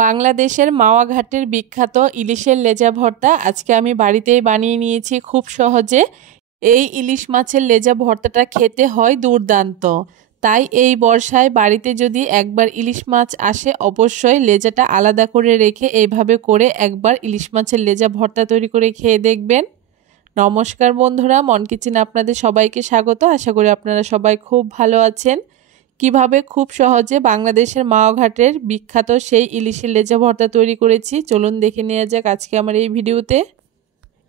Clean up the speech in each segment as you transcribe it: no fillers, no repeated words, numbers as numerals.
বাংলাদেশের মাওয়া ঘাটের বিখ্যাত ইলিশের লেজা ভর্তা আজকে আমি বাড়িতেই বানিয়ে নিয়েছি খুব সহজে। এই ইলিশ মাছের লেজা ভর্তাটা খেতে হয় দুর্দান্ত। তাই এই বর্ষায় বাড়িতে যদি একবার ইলিশ মাছ আসে অবশ্যই লেজাটা আলাদা করে রেখে এইভাবে করে একবার ইলিশ মাছের লেজা ভর্তা তৈরি করে খেয়ে দেখবেন। নমস্কার বন্ধুরা, মন কিচেন আপনাদের সবাইকে স্বাগত। আশা করি আপনারা সবাই খুব ভালো আছেন। কিভাবে খুব সহজে বাংলাদেশের মাওয়া ঘাটের বিখ্যাত সেই ইলিশের লেজা ভর্তা তৈরি করেছি চলুন দেখে নেওয়া যাক আজকে আমার এই ভিডিওতে।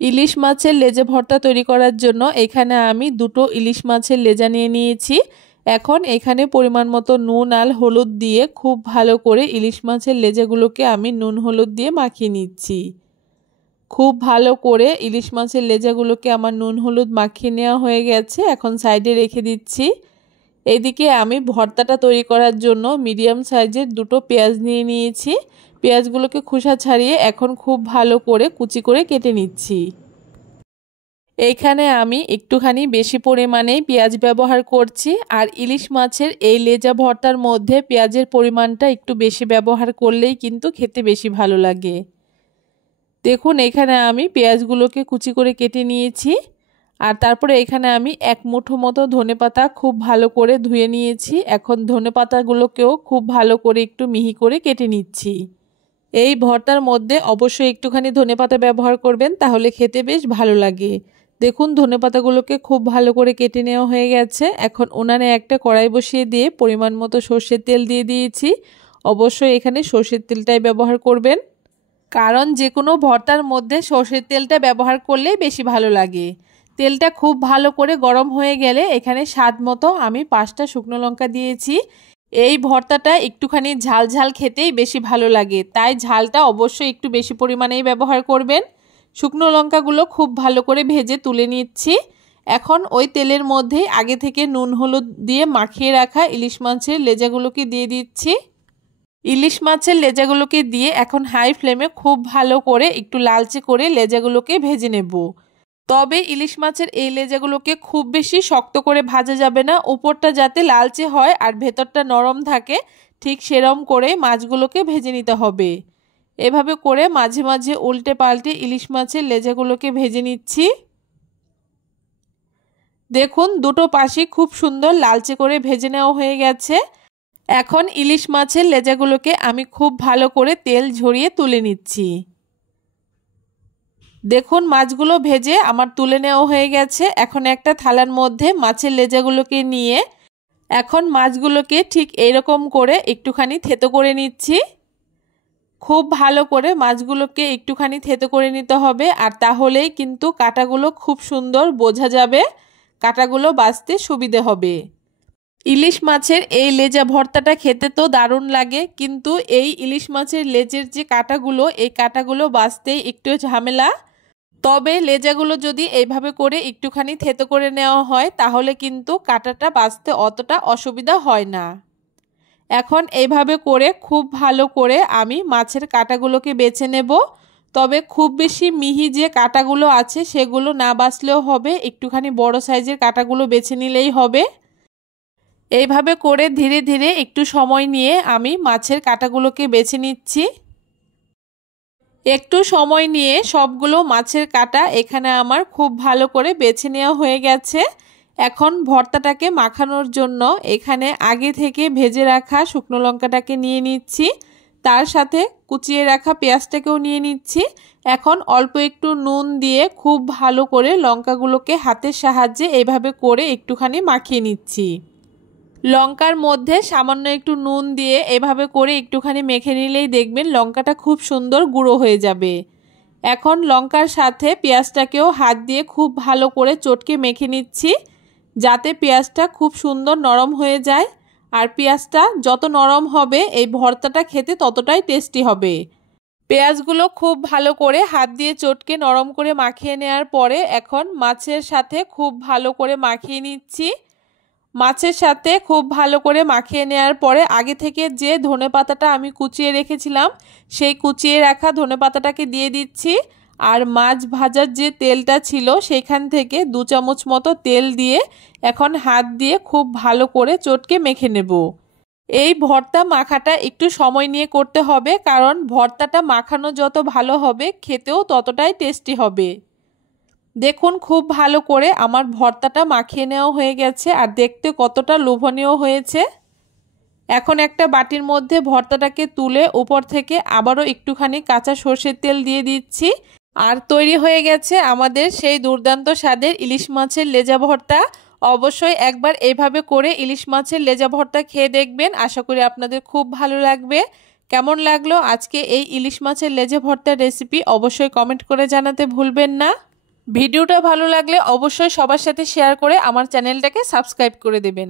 ইলিশ মাছের লেজা ভর্তা তৈরি করার জন্য এখানে আমি দুটো ইলিশ মাছের লেজা নিয়ে নিয়েছি। এখন এখানে পরিমাণ মতো নুন আর হলুদ দিয়ে খুব ভালো করে ইলিশ মাছের লেজাগুলোকে আমি নুন হলুদ দিয়ে মাখিয়ে নিচ্ছি। খুব ভালো করে ইলিশ মাছের লেজাগুলোকে আমার নুন হলুদ মাখিয়ে নেওয়া হয়ে গেছে, এখন সাইডে রেখে দিচ্ছি। এদিকে আমি ভর্তাটা তৈরি করার জন্য মিডিয়াম সাইজের দুটো পেঁয়াজ নিয়ে নিয়েছি। পেঁয়াজগুলোকে খোসা ছাড়িয়ে এখন খুব ভালো করে কুচি করে কেটে নিচ্ছি। এইখানে আমি একটুখানি বেশি পরিমাণেই পেঁয়াজ ব্যবহার করছি, আর ইলিশ মাছের এই লেজা ভর্তার মধ্যে পেঁয়াজের পরিমাণটা একটু বেশি ব্যবহার করলেই কিন্তু খেতে বেশি ভালো লাগে। দেখুন এখানে আমি পেঁয়াজগুলোকে কুচি করে কেটে নিয়েছি, আর তারপরে এখানে আমি এক মুঠো মতো ধনেপাতা খুব ভালো করে ধুয়ে নিয়েছি। এখন ধনেপাতাগুলোকেও খুব ভালো করে একটু মিহি করে কেটে নিচ্ছি। এই ভর্তার মধ্যে অবশ্যই একটুখানি ধনেপাতা ব্যবহার করবেন, তাহলে খেতে বেশ ভালো লাগে। দেখুন ধনেপাতাগুলোকে খুব ভালো করে কেটে নেওয়া হয়ে গেছে। এখন উনানে একটা কড়াই বসিয়ে দিয়ে পরিমাণ মতো সর্ষের তেল দিয়ে দিয়েছি। অবশ্যই এখানে সর্ষের তেলটাই ব্যবহার করবেন, কারণ যে কোনো ভর্তার মধ্যে সর্ষের তেলটা ব্যবহার করলে বেশি ভালো লাগে। তেলটা খুব ভালো করে গরম হয়ে গেলে এখানে স্বাদ মতো আমি 5টা শুকনো লঙ্কা দিয়েছি। এই ভর্তাটা একটুখানি ঝাল ঝাল খেতেই বেশি ভালো লাগে, তাই ঝালটা অবশ্যই একটু বেশি পরিমাণেই ব্যবহার করবেন। শুকনো লঙ্কাগুলো খুব ভালো করে ভেজে তুলে নিচ্ছি। এখন ওই তেলের মধ্যেই আগে থেকে নুন হলুদ দিয়ে মাখিয়ে রাখা ইলিশ মাছের লেজাগুলোকে দিয়ে দিচ্ছি। ইলিশ মাছের লেজাগুলোকে দিয়ে এখন হাই ফ্লেমে খুব ভালো করে একটু লালচে করে লেজাগুলোকে ভেজে নেব। তবে ইলিশ মাছের এই লেজাগুলোকে খুব বেশি শক্ত করে ভাজা যাবে না, উপরটা যাতে লালচে হয় আর ভেতরটা নরম থাকে ঠিক সেরম করে মাছগুলোকে ভেজে নিতে হবে। এভাবে করে মাঝে মাঝে উল্টে পাল্টে ইলিশ মাছের লেজাগুলোকে ভেজে নিচ্ছি। দেখুন দুটো পাশই খুব সুন্দর লালচে করে ভেজে নেওয়া হয়ে গেছে। এখন ইলিশ মাছের লেজাগুলোকে আমি খুব ভালো করে তেল ঝরিয়ে তুলে নিচ্ছি। দেখুন মাছগুলো ভেজে আমার তুলে নেওয়া হয়ে গেছে। এখন একটা থালার মধ্যে মাছের লেজাগুলোকে নিয়ে এখন মাছগুলোকে ঠিক এইরকম করে একটুখানি থেতো করে নিচ্ছি। খুব ভালো করে মাছগুলোকে একটুখানি থেতো করে নিতে হবে, আর তাহলেই কিন্তু কাঁটাগুলো খুব সুন্দর বোঝা যাবে, কাঁটাগুলো বাছতে সুবিধে হবে। ইলিশ মাছের এই লেজা ভর্তাটা খেতে তো দারুণ লাগে, কিন্তু এই ইলিশ মাছের লেজের যে কাঁটাগুলো এই কাঁটাগুলো বাছতেই একটু ঝামেলা। তবে লেজাগুলো যদি এইভাবে করে একটুখানি থেতো করে নেওয়া হয় তাহলে কিন্তু কাঁটাটা বাছতে অতটা অসুবিধা হয় না। এখন এইভাবে করে খুব ভালো করে আমি মাছের কাঁটাগুলোকে বেছে নেব। তবে খুব বেশি মিহি যে কাঁটাগুলো আছে সেগুলো না বাছলেও হবে, একটুখানি বড় সাইজের কাঁটাগুলো বেছে নিলেই হবে। এইভাবে করে ধীরে ধীরে একটু সময় নিয়ে আমি মাছের কাঁটাগুলোকে বেছে নিচ্ছি। একটু সময় নিয়ে সবগুলো মাছের কাঁটা এখানে আমার খুব ভালো করে বেছে নেওয়া হয়ে গেছে। এখন ভর্তাটাকে মাখানোর জন্য এখানে আগে থেকে ভেজে রাখা শুকনো লঙ্কাটাকে নিয়ে নিচ্ছি, তার সাথে কুচিয়ে রাখা পেঁয়াজটাকেও নিয়ে নিচ্ছি। এখন অল্প একটু নুন দিয়ে খুব ভালো করে লঙ্কাগুলোকে হাতের সাহায্যে এইভাবে করে একটুখানি মাখিয়ে নিচ্ছি। লঙ্কার মধ্যে সামান্য একটু নুন দিয়ে এভাবে করে একটুখানি মেখে নিলেই দেখবেন লঙ্কাটা খুব সুন্দর গুঁড়ো হয়ে যাবে। এখন লঙ্কার সাথে পেঁয়াজটাকেও হাত দিয়ে খুব ভালো করে চটকে মেখে নিচ্ছি, যাতে পেঁয়াজটা খুব সুন্দর নরম হয়ে যায়। আর পেঁয়াজটা যত নরম হবে এই ভর্তাটা খেতে ততটাই টেস্টি হবে। পেঁয়াজগুলো খুব ভালো করে হাত দিয়ে চটকে নরম করে মাখিয়ে নেওয়ার পরে এখন মাছের সাথে খুব ভালো করে মাখিয়ে নিচ্ছি। মাছের সাথে খুব ভালো করে মাখিয়ে নেওয়ার পরে আগে থেকে যে ধনেপাতাটা আমি কুচিয়ে রেখেছিলাম সেই কুচিয়ে রাখা ধনেপাতাটাকে দিয়ে দিচ্ছি। আর মাছ ভাজার যে তেলটা ছিল সেইখান থেকে 2 চামচ মতো তেল দিয়ে এখন হাত দিয়ে খুব ভালো করে চটকে মেখে নেব। এই ভর্তা মাখাটা একটু সময় নিয়ে করতে হবে, কারণ ভর্তাটা মাখানো যত ভালো হবে খেতেও ততটাই টেস্টি হবে। দেখুন খুব ভালো করে আমার ভর্তাটা মাখিয়ে নেওয়া হয়ে গেছে আর দেখতে কতটা লোভনীয় হয়েছে। এখন একটা বাটির মধ্যে ভর্তাটাকে তুলে উপর থেকে আবারও একটুখানি কাঁচা সর্ষের তেল দিয়ে দিচ্ছি। আর তৈরি হয়ে গেছে আমাদের সেই দুর্দান্ত স্বাদের ইলিশ মাছের লেজা ভর্তা। অবশ্যই একবার এইভাবে করে ইলিশ মাছের লেজা ভর্তা খেয়ে দেখবেন, আশা করি আপনাদের খুব ভালো লাগবে। কেমন লাগলো আজকে এই ইলিশ মাছের লেজা ভর্তার রেসিপি অবশ্যই কমেন্ট করে জানাতে ভুলবেন না। ভিডিওটা ভালো লাগলে অবশ্যই সবার সাথে শেয়ার করে আমার চ্যানেলটাকে সাবস্ক্রাইব করে দেবেন।